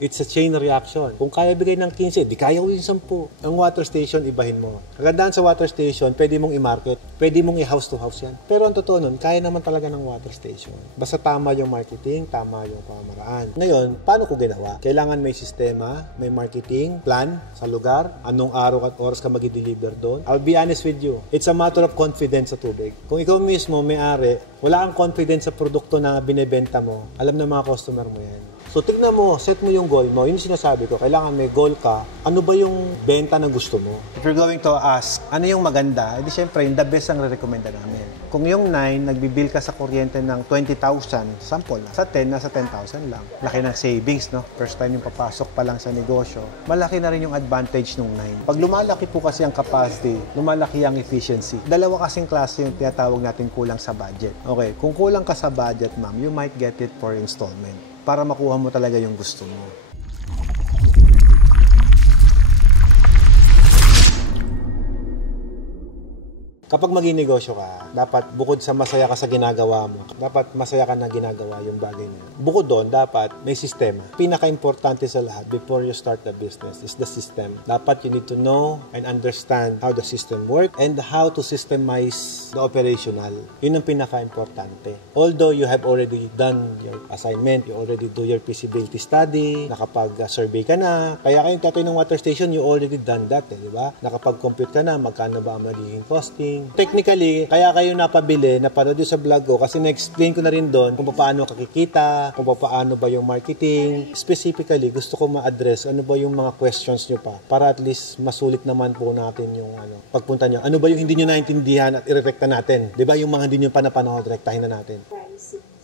It's a chain reaction. Kung kaya bigay ng 15, di kaya ko yung 10. Ang water station, ibahin mo. Kagandaan sa water station, pwede mong i-market, pwede mong i-house to house yan. Pero ang totoo nun, kaya naman talaga ng water station. Basta tama yung marketing, tama yung pamamaraan. Ngayon, paano ko ginawa? Kailangan may sistema, may marketing, plan sa lugar, anong araw at oras ka mag-deliver doon. I'll be honest with you, it's a matter of confidence sa tubig. Kung ikaw mismo may-ari, wala kang confidence sa produkto na binebenta mo, alam na mga customer mo yan. So, tignan mo, set mo yung goal mo. Yun yung sinasabi ko, kailangan may goal ka. Ano ba yung benta na gusto mo? If you're going to ask, ano yung maganda? Edi syempre, yung the best ang re-recommenda namin. Kung yung 9, nagbibil ka sa kuryente ng 20,000, sample na. Sa 10, nasa 10,000 lang. Laki ng savings, no? First time yung papasok pa lang sa negosyo. Malaki na rin yung advantage ng 9. Pag lumalaki po kasi ang capacity, lumalaki ang efficiency. Dalawa kasing klase yung tinatawag natin kulang sa budget. Okay, kung kulang ka sa budget, ma'am, you might get it for installment para makuha mo talaga yung gusto mo. Kapag maging-negosyo ka, dapat bukod sa masaya ka sa ginagawa mo, dapat masaya ka na ginagawa yung bagay na yun. Bukod doon, dapat may sistema. Pinaka-importante sa lahat before you start the business is the system. Dapat you need to know and understand how the system works and how to systemize the operational. Yun ang pinaka-importante. Although you have already done your assignment, you already do your feasibility study, nakapag-survey ka na, kaya kayong tatoy ng water station, you already done that, di ba? Nakapag-compute ka na, magkano ba ang magiging costing. Technically, kaya kayo napabili, napanood sa vlog ko kasi na-explain ko na rin doon kung paano kakikita, kung paano ba yung marketing. Specifically, gusto ko ma-address ano ba yung mga questions nyo pa para at least masulit naman po natin yung pagpunta nyo. Ano ba yung hindi nyo naintindihan at i-reflecta natin? Di ba yung mga hindi nyo pa napanood, rektahin na natin.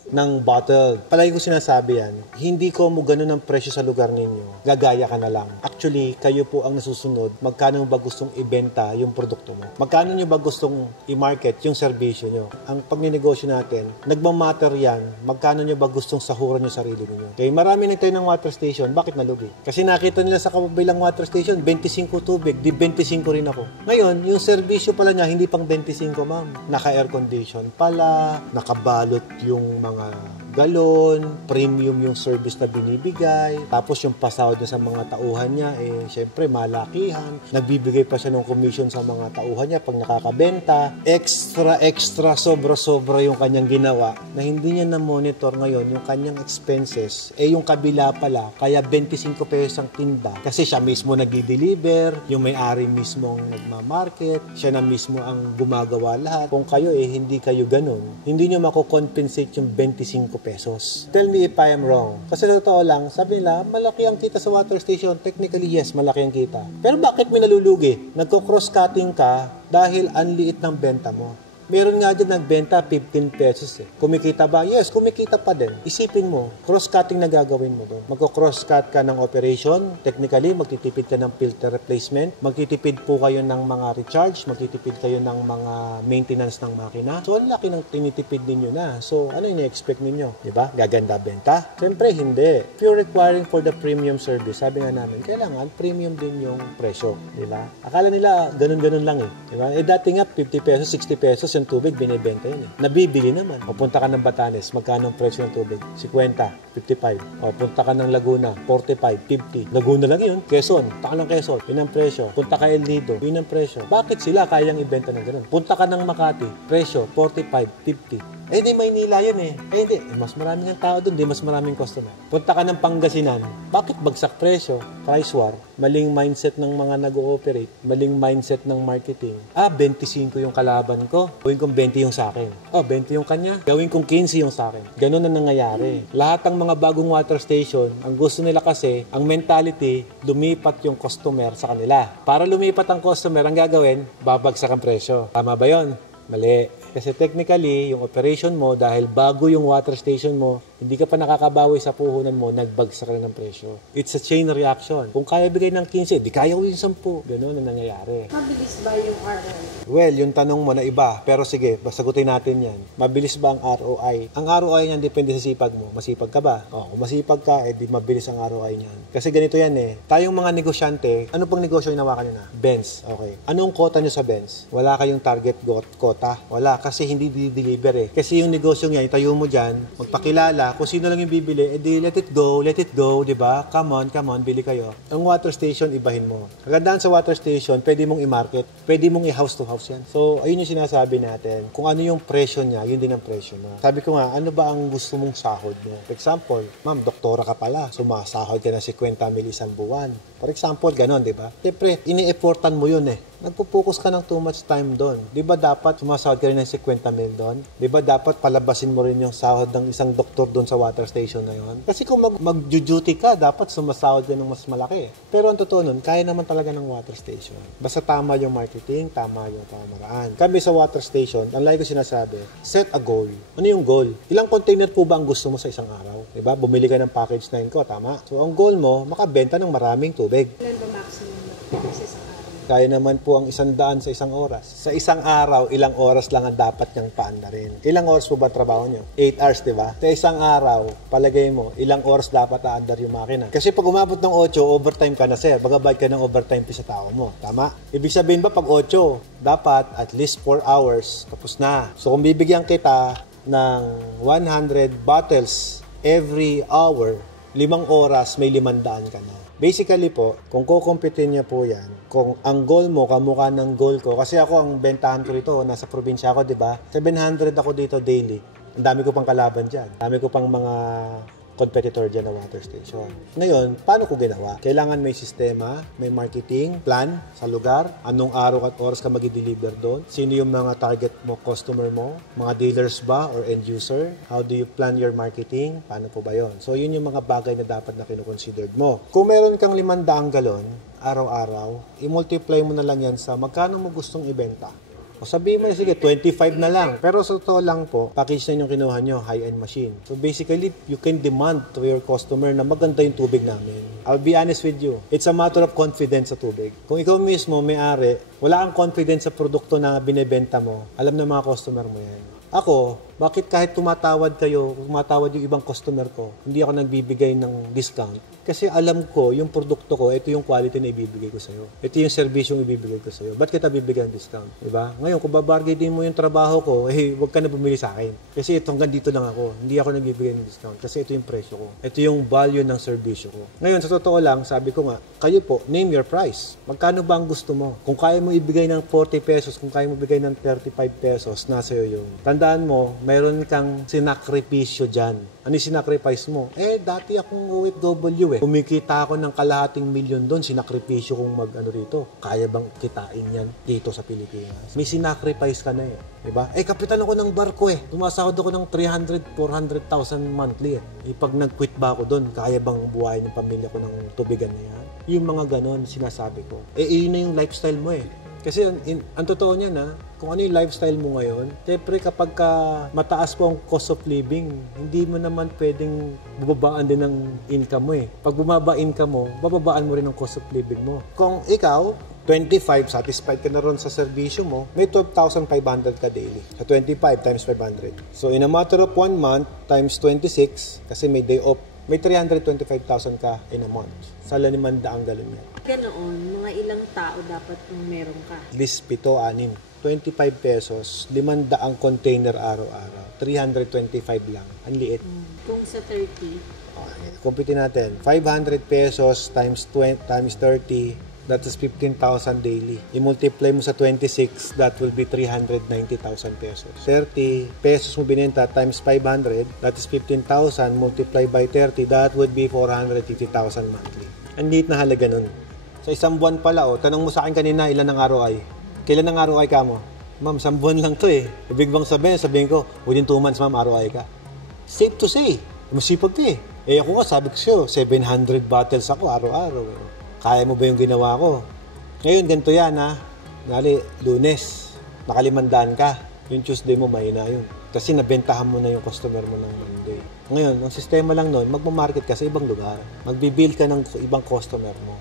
Ng bottle. Palagi ko sinasabi yan, hindi ko mo ganun ang presyo sa lugar ninyo. Gagaya ka na lang. Actually, kayo po ang nasusunod. Magkano ba gustong ibenta yung produkto mo? Magkano nyo ba gustong i-market yung serbisyo nyo? Ang pagninegosyo natin, nagmamatter yan. Magkano nyo ba gustong sahuran yung sarili niyo? Okay, marami nagtayo ng water station. Bakit nalugi? Kasi nakita nila sa kabilang water station, 25 tubig, di 25 rin ako. Ngayon, yung serbisyo pala niya, hindi pang 25, ma'am. Naka-air condition pala, nakabalot yung mga galon, premium yung service na binibigay, tapos yung pasahod niya sa mga tauhan niya, syempre malakihan, nagbibigay pa siya ng commission sa mga tauhan niya pag nakakabenta, extra, sobra yung kanyang ginawa, na hindi niya na-monitor ngayon yung kanyang expenses, yung kabila pala, kaya 25 pesos ang tinda, kasi siya mismo nag-deliver, yung may-ari mismo ang nagmamarket, siya na mismo ang gumagawa lahat. Kung kayo hindi kayo ganun, hindi niyo mako-compensate yung 25 pesos. Tell me if I am wrong. Kasi totoo lang, sabi nila, malaki ang kita sa water station. Technically, yes, malaki ang kita. Pero bakit may nalulugi? Nagko-cross-cutting ka dahil ang liit ng benta mo. Meron nga dyan nagbenta 15 pesos Kumikita ba? Yes, kumikita pa din. Isipin mo, cross-cutting na gagawin mo doon. Magko-cross-cut ka ng operation. Technically, magtitipid ka ng filter replacement. Magtitipid po kayo ng mga recharge. Magtitipid kayo ng mga maintenance ng makina. So, ang laki ng tinitipid ninyo na. So, ano yung expect ninyo? Diba? Gaganda benta? Siyempre, hindi. If you're requiring for the premium service, sabi nga namin, kailangan premium din yung presyo. Diba? Akala nila, ganun-ganun lang Diba? Dati nga, 50 pesos, 60 pesos yung tubig, binibenta yun Nabibili naman. O punta ka ng Batanes, magkano ang presyo ng tubig? 50, 55. O punta ka ng Laguna, 45, 50. Laguna lang yun. Quezon, punta ka ng Quezon, yun ang presyo. Punta ka El Nido, yun ang presyo. Bakit sila kayang ibenta ng ganun? Punta ka ng Makati, presyo, 45, 50. Di Maynila yun hindi. Mas maraming ang tao doon, mas maraming customer. Punta ka ng Pangasinan, bakit bagsak presyo? Price war. Maling mindset ng mga nag-ooperate. Maling mindset ng marketing. 25 yung kalaban ko. Gawin kong 20 yung sa akin. 20 yung kanya. Gawin kong 15 yung sa akin. Ganun na nangyayari. Lahat ng mga bagong water station, ang gusto nila kasi, ang mentality, lumipat yung customer sa kanila. Para lumipat ang customer, ang gagawin, babagsak ang presyo. Tama ba yun? Mali. Kasi technically, yung operation mo, dahil bago yung water station mo, hindi ka pa nakakabawi sa puhunan mo, nagbagsak rin ng presyo. It's a chain reaction. Kung kaya bigay ng 15, di kaya ko yung 10. Ganun na nangyayari. Mabilis ba yung ROI? Well, yung tanong mo na iba. Pero sige, sagutin natin yan. Mabilis ba ang ROI? Ang ROI niyan depende sa sipag mo. Masipag ka ba? Kung masipag ka, di mabilis ang ROI niyan. Kasi ganito yan Tayong mga negosyante, ano pang negosyo yung nawakan nyo na? Benz. Okay. Anong quota nyo sa Benz? Wala kayong target quota? Wala. Kasi hindi di-deliver Kasi yung negosyo niya, itayo mo dyan, magpakilala, nila, kung sino lang yung bibili, edi let it go, di ba? Come on, bili kayo. Ang water station, ibahin mo. Kagandaan sa water station, pwede mong i-market, pwede mong i-house to house yan. So, ayun yung sinasabi natin. Kung ano yung presyo niya, yun din ang presyo mo. Sabi ko nga, ano ba ang gusto mong sahod mo? For example, ma'am, doktora ka pala, sumasahod ka na 50 mil isang buwan. For example, ganon, di ba? Siyempre, ini-effortan mo yun eh. Nagpo-focus ka ng too much time doon. Di ba dapat sumasahod ka rin ng 50 mil doon? Di ba dapat palabasin mo rin yung sahod ng isang doktor doon sa water station na yon? Kasi kung mag-duty ka, dapat sumasahod ka ng mas malaki. Pero ang totoo nun, kaya naman talaga ng water station. Basta tama yung marketing, tama yung pamaraan. Kami sa water station, ang lagi ko sinasabi, set a goal. Ano yung goal? Ilang container po ba ang gusto mo sa isang araw? Di ba? Bumili ka ng package 9 ko, tama? So ang goal mo, makabenta ng maraming tubig. Ilan ba maximum na sa isang araw? Kaya naman po ang 100 sa isang oras. Sa isang araw, ilang oras lang ang dapat niyang paandarin. Ilang oras po ba trabaho niyo? 8 hours, di ba? Sa isang araw, palagay mo, ilang oras dapat aandar yung makina. Kasi pag umabot ng 8, overtime ka na, sir. Magabayad ka ng overtime sa tao mo. Tama? Ibig sabihin ba pag 8, dapat at least 4 hours, tapos na. So kung bibigyan kita ng 100 bottles every hour, 5 oras, may 500 ka na. Basically po, kung kukumpitin niyo po yan, kung ang goal mo, kamukha ng goal ko, kasi ako ang bentahan ko rito, nasa probinsya ako, di ba? 700 ako dito daily. Ang dami ko pang kalaban dyan. Ang dami ko pang mga competitor dyan na water station. Ngayon, paano ko ginawa? Kailangan may sistema, may marketing, plan sa lugar, anong araw at oras ka mag-deliver doon, sino yung mga target mo, customer mo, mga dealers ba or end user, how do you plan your marketing, paano po ba yon? So, yun yung mga bagay na dapat na kinukonsidered mo. Kung meron kang 500 galon, araw-araw, i-multiply mo na lang yan sa magkano mo gustong ibenta. O sabihin mo, sige, 25 na lang. Pero sa totoo lang po, package na yung kinuha nyo, high-end machine. So basically, you can demand to your customer na maganda yung tubig namin. I'll be honest with you, it's a matter of confidence sa tubig. Kung ikaw mismo, may-ari, wala kang confidence sa produkto na binebenta mo, alam na mga customer mo yan. Ako, bakit kahit tumatawad yung ibang customer ko, hindi ako nagbibigay ng discount? Kasi alam ko, yung produkto ko, ito yung quality na ibibigay ko sa'yo. Ito yung service yung ibibigay ko sa'yo. Ba't kita bibigyan ng discount? Diba? Ngayon, kung babargain mo yung trabaho ko, huwag ka na bumili sa akin. Kasi ito, hanggang dito lang ako. Hindi ako nagbibigay ng discount. Kasi ito yung presyo ko. Ito yung value ng servisyo ko. Ngayon, sa totoo lang, sabi ko nga, kayo po, name your price. Magkano ba ang gusto mo? Kung kaya mo ibigay ng 40 pesos, kung kaya mo ibigay ng 35 pesos, nasa iyo yun. Tandaan mo, mayroon kang sinakripisyo dyan. Ano yung sinacrifice mo? Dati akong OFW Kumikita ako ng kalahating milyon doon, sinakripisyo kong rito. Kaya bang kitain yan dito sa Pilipinas? May sinacrifice ka na Diba? Kapitan ako ng barko Tumasahod ako ng 300,000-400,000 monthly Pag nag-quit ba ako doon, kaya bang buhayin ng pamilya ko ng tubigan na yan? Yung mga ganon, sinasabi ko. Yun na yung lifestyle mo Kasi ang totoo niyan kung ano yung lifestyle mo ngayon, siyempre kapag mataas po ang cost of living, hindi mo naman pwedeng bubabaan din ng income mo Pag bumaba income mo, bababaan mo rin ang cost of living mo. Kung ikaw, 25, satisfied ka na ron sa serbisyo mo, may 12,500 ka daily. Sa 25 times 500. So in a matter of 1 month times 26, kasi may day off, may 325,000 ka in a month. Sa 500 galon yan. Ganoon, mga ilang tao dapat kung meron ka? At least 7-6. 25 pesos, 500 container araw-araw. 325 lang. Ang liit. Kung sa 30? Okay. Kumpitin natin. 500 pesos times 30, that is 15,000 daily. I-multiply mo sa 26, that will be 390,000 pesos. 30 pesos mo binenta times 500, that is 15,000 multiplied by 30, that would be 450,000 monthly. Ang liit na halaga nun. Sa isang buwan pala, tanong mo sa akin kanina, ilan ang ROI? Kailan ang ROI ka mo? Ma'am, 1 buwan lang to Ibig bang sabihin ko, within 2 months, ma'am, ROI ka. Safe to say. Masipag ka ako nga, sabi ko sa'yo, 700 bottles ako araw-araw Kaya mo ba yung ginawa ko? Ngayon, ganito yan Nali, Lunes, nakalimandaan ka. Yung Tuesday mo, mahina yun. Kasi nabentahan mo na yung customer mo ng Monday. Ngayon, ang sistema lang nun, magmamarket ka sa ibang lugar. Magbibuild ka ng ibang customer mo.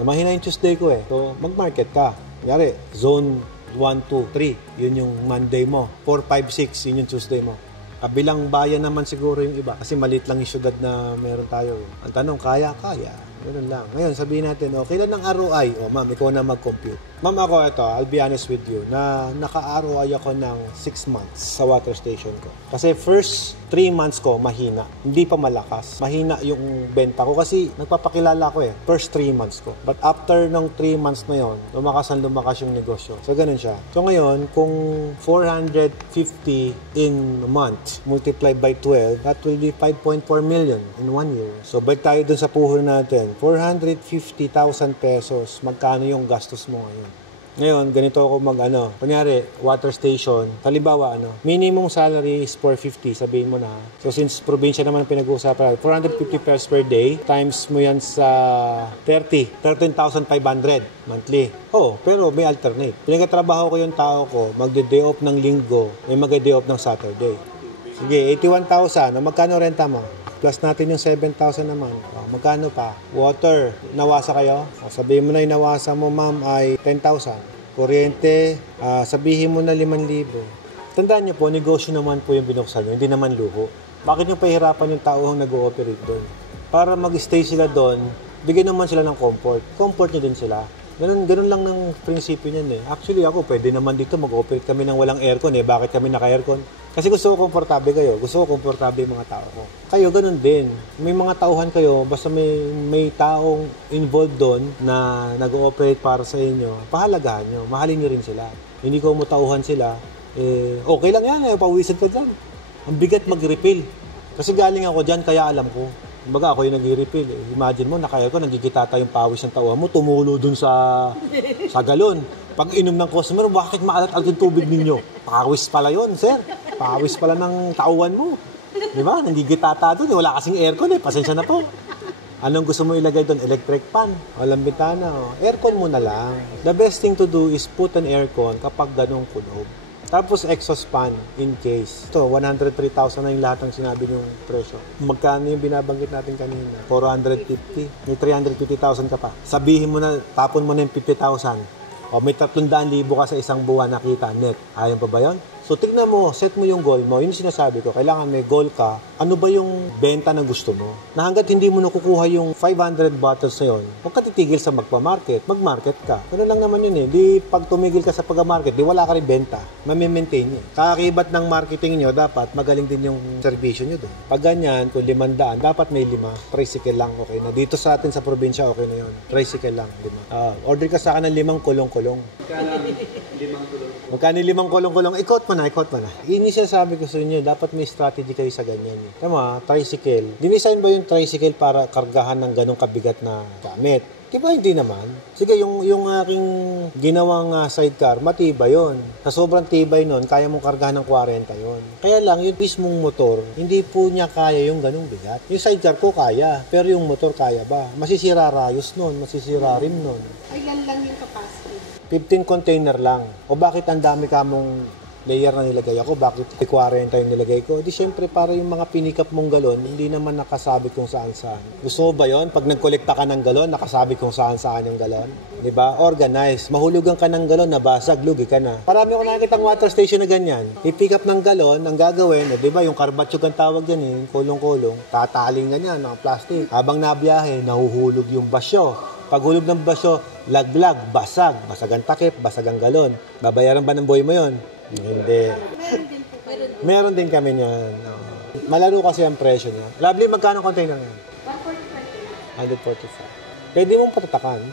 Mahina yung Tuesday ko So, magmarket ka. Kunyari, zone 1, 2, 3. Yun yung Monday mo. 4, 5, 6. Yun yung Tuesday mo. Kabilang bayan naman siguro yung iba. Kasi maliit lang yung syudad na meron tayo Ang tanong, kaya? Ganun lang. Ngayon, sabihin natin, kailan ng ROI? Ma'am, ikaw na mag-compute. Ma'am, ako ito, I'll be honest with you, na naka-ROI ako ng 6 months sa water station ko. Kasi first 3 months ko, mahina. Hindi pa malakas. Mahina yung benta ko kasi nagpapakilala ko first 3 months ko. But after ng 3 months na yon, lumakas yung negosyo. So, ganun siya. So, ngayon, kung 450 in a month, multiplied by 12, that will be 5.4 million in 1 year. So, balik tayo dun sa puhunan natin. 450,000 pesos. Magkano yung gastos mo ngayon? Ngayon, ganito ako kunyari, water station, halimbawa, minimum salary is 450, sabihin mo na. So, since probinsya naman ang pinag-uusapan, 450 pesos per day, times mo yan sa 13,500 monthly. Pero may alternate. Pinagkatrabaho ko yung tao ko, magde-day off ng linggo, may mag-day off ng Saturday. Sige, 81,000. Magkano renta mo? Plus natin yung 7,000 naman. Magkano pa? Water. Nawasa kayo? Sabihin mo na yung nawasa mo, ma'am, ay 10,000. Kuryente, sabihin mo na 5,000. Tandaan nyo po, negosyo naman po yung binuksan nyo, hindi naman luho. Bakit nyo pahirapan yung tao ang nag-ooperate doon? Para mag-stay sila doon, bigyan naman sila ng comfort. Comfort nyo din sila. Ganun lang ng prinsipyo niyan Actually ako, pwede naman dito mag-operate kami ng walang aircon Bakit kami naka-aircon? Kasi gusto ko komportable kayo. Gusto ko komportable yung mga tao ko. Kayo, ganun din. May mga tauhan kayo, basta may taong involved doon na nag-ooperate para sa inyo, pahalagahan nyo. Mahalin nyo rin sila. Hindi ko mutauhan sila. Okay lang yan. Pawisan ka dyan. Ang bigat mag-refill. Kasi galing ako dyan, kaya alam ko. Kumbaga ako yung nag-refill. Imagine mo, naka-aircon, nagigitata yung pawis ng tauhan mo, tumulo dun sa galon. Pag inom ng customer, bakit maalat-alat yung tubig ninyo? Pawis pala yun, sir. Pawis pala ng tauhan mo. Di ba? Nagigitata doon. Wala kasing aircon Pasensya na po. Anong gusto mo ilagay doon? Electric fan. Walang bitana. Aircon mo na lang. The best thing to do is put an aircon kapag ganong kulob. Tapos exhaust fan in case. Ito, 103,000 na yung lahat ng sinabi niyong presyo. Magkano yung binabanggit natin kanina? 450. May 350,000 ka pa. Sabihin mo na, tapon mo na yung 50,000. May 300,000 ka sa isang buwan nakita net. Ayon pa ba yun? So, tignan mo, set mo yung goal mo. Yun yung sinasabi ko. Kailangan may goal ka. Ano ba yung benta na gusto mo? Na hanggat hindi mo nakukuha yung 500 bottles na yun, huwag ka titigil sa magpa-market. Mag-market ka. Ganun lang naman yun Di pag tumigil ka sa pag-market, di wala ka rin benta. Mami-maintain yun. Kakakibat ng marketing nyo, dapat magaling din yung servisyo nyo doon. Pag ganyan, kung 500, dapat may 5. Tricycle lang, okay na. Dito sa atin sa probinsya, okay na yun. Tricycle lang, 5. Order ka sa akin ng 5 kulong-kulong. Magkano 5 kulong-kulong? Ikot mo na. Ini sabi ko sa inyo, dapat may strategy kayo sa ganyan. Tama, tricycle. Dinisign ba yung tricycle para kargahan ng ganong kabigat na gamit? Diba hindi naman? Sige, yung aking ginawang sidecar, matibay yun. Sa sobrang tibay nun, kaya mong kargahan ng 40 yun. Kaya lang, yung mismong motor, hindi po niya kaya yung ganong bigat. Yung sidecar ko kaya, pero yung motor kaya ba? Masisira rayos nun, masisira rim nun. Ilan lang yung capacity? 15 container lang. O bakit ang dami ka mong layer na nilagay ako, bakit 40 yung nilagay ko? Di syempre para yung mga pinikap mong galon, hindi naman nakasabit kung saan-saan. Gusto mo ba yun? Pag nagkolekta ka ng galon, nakasabit kung saan-saan yung galon? Diba? Organize. Mahulugan ka ng galon, nabasag, lugi ka na. Parami ako nakikita ng water station na ganyan. I-pick up ng galon, ang gagawin, diba? Yung karbatsog ang tawag yan yung kulong-kulong. Tataling ganyan, ng plastic. Habang nabiyahe, nahuhulog yung basyo. Paghulog ng basyo, laglag, basag ang takip, basag ang galon. Babayaran ba ng boy mo yon? Hindi. Meron din kami niyan. Malaro kasi ang presyo niya. Lovely, magkano container niyan? 145. Pwede mong patatakan.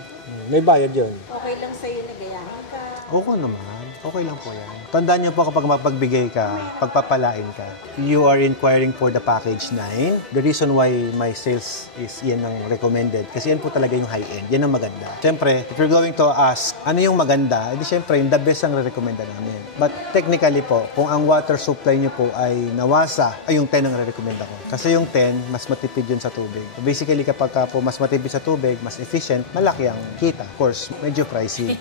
May bayad yun. Okay lang sa'yo na gayahin ka. Oo naman. Okay lang po yan. Tandaan niyo po kapag mapagbigay ka, pagpapalain ka, you are inquiring for the package 9. The reason why my sales is yan ang recommended. Kasi yan po talaga yung high-end. Yan ang maganda. Siyempre, if you're going to ask, ano yung maganda? Edi siyempre, yung the best ang re-recommenda namin. But technically po, kung ang water supply niyo po ay nawasa, ay yung 10 ang re-recommenda ko. Kasi yung 10, mas matipid yun sa tubig. So basically, kapag po mas matipid sa tubig, mas efficient, malaki ang kita. Of course, medyo pricey.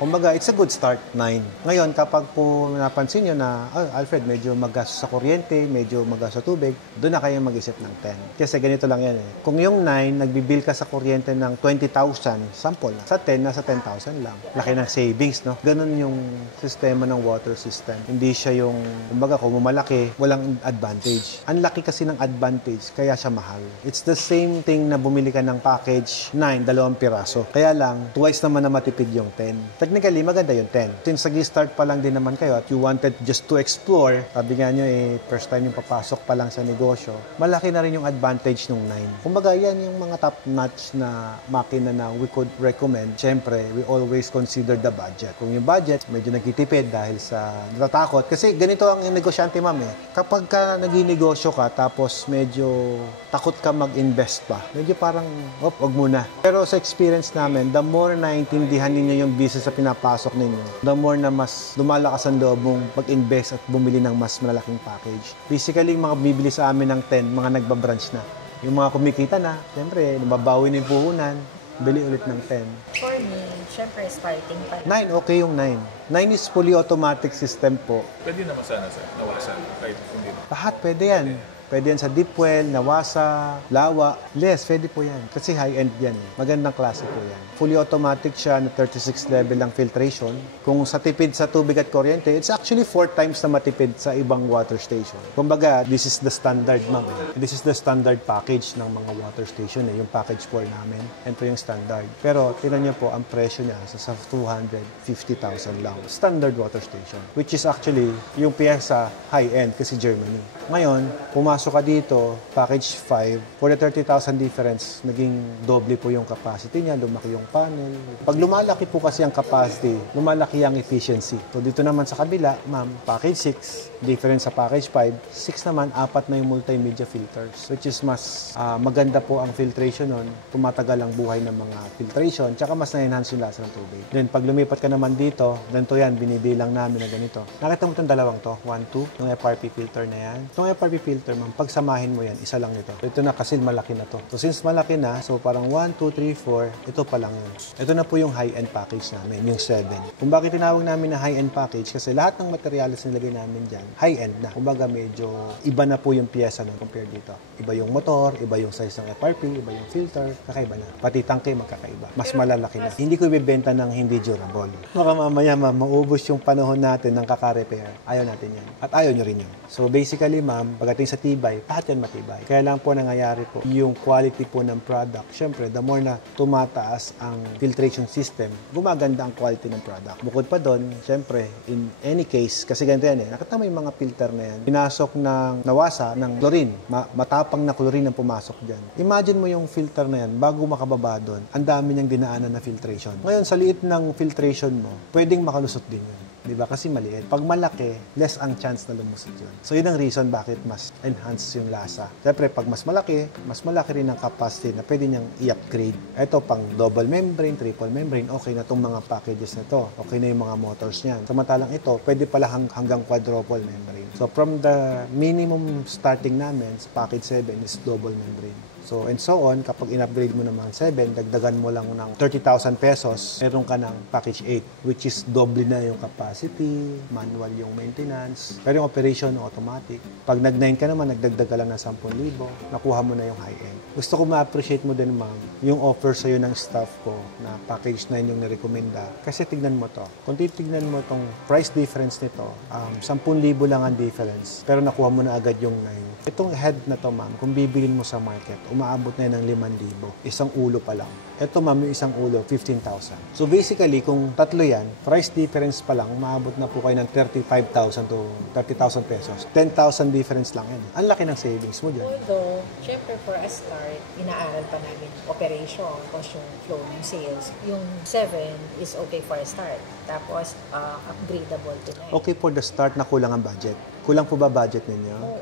Kumbaga, it's a good start, 9. Ngayon, kapag po napansin nyo na, Alfred, medyo magastos sa kuryente, medyo magastos sa tubig, doon na kayo mag-isip ng 10. Kasi ganito lang yan eh. Kung yung 9, nagbibill ka sa kuryente ng 20,000, sample na. Sa 10, nasa 10,000 lang. Laki ng savings, no? Ganun yung sistema ng water system. Hindi siya yung, kumbaga, kung malaki, walang advantage. Ang laki kasi ng advantage, kaya siya mahal. It's the same thing na bumili ka ng package 9, 2 piraso. Kaya lang, twice naman na matipid yung 10. Technically, maganda yung 10. Since nag-start pa lang din naman kayo at you wanted just to explore, sabi nga nyo first time yung papasok pa lang sa negosyo, malaki na rin yung advantage ng 9. Kumbaga, yan yung mga top-notch na makina na we could recommend. Siyempre, we always consider the budget. Kung yung budget, medyo nagtitipid dahil sa natatakot. Kasi ganito ang negosyante, ma'am Kapag ka nag-negosyo ka, tapos medyo takot ka mag-invest pa, medyo parang, wag muna. Pero sa experience namin, the more na intindihan ninyo yung business sa pinapasok ninyo, the more na mas lumalakas ang loob mong mag-invest at bumili ng mas malalaking package. Basically, mga bibili sa amin ng 10, mga nagbabranch na. Yung mga kumikita na, siyempre, nababawi na yung puhunan, bili ulit ng 10. For me, syempre, starting pa. 9, okay yung 9. 9 is fully automatic system po. Pwede naman sana sa nawasan kahit hindi. Lahat pwede yan. Pwede yan sa deep well, nawasa, lawa. Yes, pwede po yan. Kasi high-end yan Magandang klase po yan. Fully automatic siya na 36 level ng filtration. Kung sa tipid sa tubig at kuryente, it's actually 4 times na matipid sa ibang water station. Kumbaga, this is the standard, ma'am. This is the standard package ng mga water station yung package 4 namin. And po yung standard. Pero, tinan niyo po, ang presyo niya sa 250,000 lang. Standard water station. Which is actually yung pyesa high-end kasi Germany. Ngayon, pumasok ka dito, package 5, for the 30,000 difference, naging doble po yung capacity niya, lumaki yung panel. Pag lumalaki po kasi ang capacity, lumalaki ang efficiency. So dito naman sa kabila, ma'am, package 6, difference sa package 5, 6 naman, 4 na yung multimedia filters, which is mas maganda po ang filtration nun, tumatagal ang buhay ng mga filtration, tsaka mas na-enhance yung lasa ng tubig. Then pag lumipat ka naman dito, ganito yan, binibilang namin na ganito. Nakita mo itong dalawang to, 1, 2, yung FRP filter na yan. Itong FRP filter, ma'am, pagsamahin mo yan, isa lang nito. Ito na kasi malaki na to. So since malaki na, so parang 1, 2, 3, 4, ito pa lang yun. Ito na po yung high-end package namin, yung 7. Kung bakit tinawag namin na high-end package, kasi lahat ng materials na nilagay namin dyan, high-end na. Kumbaga medyo iba na po yung pyesa nun compared dito. Iba yung motor, iba yung size ng FRP, iba yung filter, kakaiba na. Pati tangke magkakaiba. Mas malalaki na. Hindi ko ibibenta ng hindi durable. Baka mamaya, ma'am, maubos yung panahon natin ng kaka-repair. Ayaw natin yan. At ayaw nyo rin yun. So basically, ma'am, pagdating sa tibay, lahat yan matibay. Kaya lang po nangyayari po, yung quality po ng product, syempre, the more na tumataas ang filtration system, gumaganda ang quality ng product. Bukod pa doon, syempre, in any case, kasi ganito yan nakita mo yung mga filter na yan, pinasok ng nawasa, ng chlorine, matapang na chlorine ang pumasok dyan. Imagine mo yung filter na yan, bago makababa doon, ang dami niyang dinaanan na filtration. Ngayon, sa liit ng filtration mo, pwedeng makalusot din yun. Diba? Kasi maliit. Pag malaki, less ang chance na lumusot yun. So, yun ang reason bakit mas enhance yung lasa. Siyempre, pag mas malaki rin ang capacity na pwede niyang i-upgrade. Ito, pang double membrane, triple membrane, okay na itong mga packages na to. Okay na yung mga motors niyan. Samantalang ito, pwede pala hanggang quadruple membrane. So, from the minimum starting namin, package 7 is double membrane. So, and so on, kapag in-upgrade mo naman 7, dagdagan mo lang ng 30,000 pesos, meron ka ng package 8, which is doble na yung capacity, manual yung maintenance, pero yung operation automatic. Pag nag-9 ka naman, nagdagdag ka lang ng 10,000, nakuha mo na yung high-end. Gusto ko ma-appreciate mo din, ma'am, yung offer sa'yo ng staff ko na package 9 yung nirekomenda. Kasi tignan mo to. Kung titignan mo tong price difference nito, 10,000 lang ang difference, pero nakuha mo na agad yung 9. Itong head na to, ma'am, kung bibilin mo sa market, umaabot na yan ng 5,000. Isang ulo pa lang. Ito, ma'am, yung isang ulo, 15,000. So, basically, kung tatlo yan, price difference pa lang, umaabot na po kayo ng 35,000 to 30,000 pesos. 10,000 difference lang yan. Ang laki ng savings mo dyan. Although, syempre for a start, inaaral pa namin operation, tapos yung flow ng sales. Yung 7 is okay for a start. Tapos, upgradable to 9. Okay for the start na kulang ang budget. Kulang po ba budget ninyo? Oo.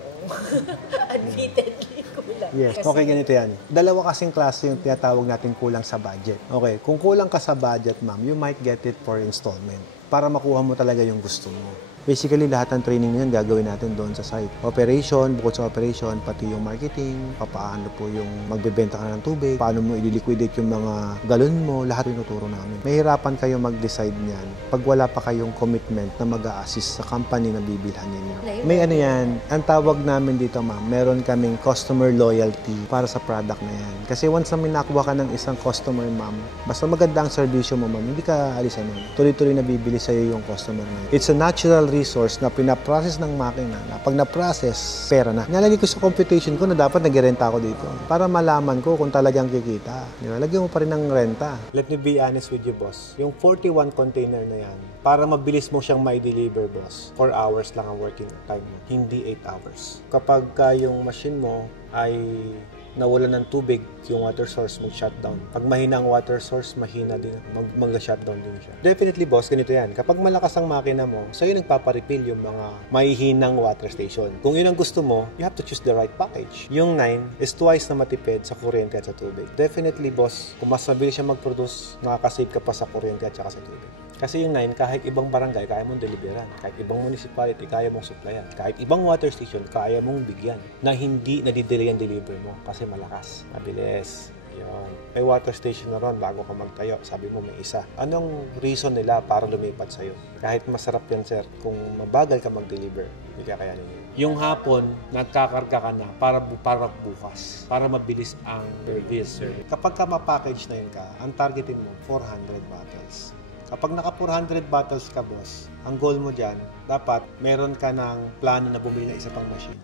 Admittedly, kulang. Yes. Kasi, Okay, ganito yan. Dalawa kasing klase yung tinatawag natin kulang sa budget. Okay, kung kulang ka sa budget, ma'am, you might get it for installment para makuha mo talaga yung gusto mo. Basically, lahat ng training na yun gagawin natin doon sa site. Operation, bukod sa operation, pati yung marketing, paano po yung magbebenta ka ng tubig, paano mo i-liquidate yung mga galon mo, lahat yung tuturo namin. Mahirapan kayo mag-decide niyan pag wala pa kayong commitment na mag-a-assist sa company na bibilhan ninyo. May ano yan, ang tawag namin dito ma'am, meron kaming customer loyalty para sa product na yan. Kasi once na may nakuha ka ng isang customer ma'am, basta maganda ang servisyo mo ma'am, hindi ka alisan nun. Tuloy-tuloy na bibili sa'yo yung customer na yun. It's a natural resource na pinaprocess ng makina na pag na-process, pera na. Nalagay ko sa computation ko na dapat nag-renta ako dito para malaman ko kung talagang kikita. Diba? Lagyan mo pa rin ng renta. Let me be honest with you, boss. Yung 41 container na yan, para mabilis mo siyang mai-deliver, boss, 4 hours lang ang working time mo, hindi 8 hours. Kapag yung machine mo ay nawalan ng tubig, yung water source mag-shutdown. Pag mahina ang water source, mahina din, mag-shutdown din siya. Definitely, boss, ganito yan. Kapag malakas ang makina mo, sa'yo nagpaparefill yung mga mahihinang water station. Kung yun ang gusto mo, you have to choose the right package. Yung 9 is twice na matipid sa kuryente at sa tubig. Definitely, boss, kung mas mabilis siya mag-produce, nakakasave ka pa sa kuryente at saka sa tubig. Kasi yung 9, kahit ibang barangay, kaya mong deliveran. Kahit ibang municipality, kaya mong supplyan. Kahit ibang water station, kaya mong bigyan. Na hindi nadidelay ang deliver mo kasi malakas, mabilis. Yun. May water station na ron bago ka magtayo. Sabi mo may isa. Anong reason nila para lumipat sa'yo? Kahit masarap yan, sir, kung mabagal ka mag-deliver, hindi kakayanin yun. Yung hapon, nagkakarga ka na para bukas. Para mabilis ang service. Kapag ka ma-package na yun ka, ang targetin mo, 400 bottles. Kapag naka 400 bottles ka, boss, ang goal mo dyan, dapat meron ka ng plano na bumili ng isa pang machine.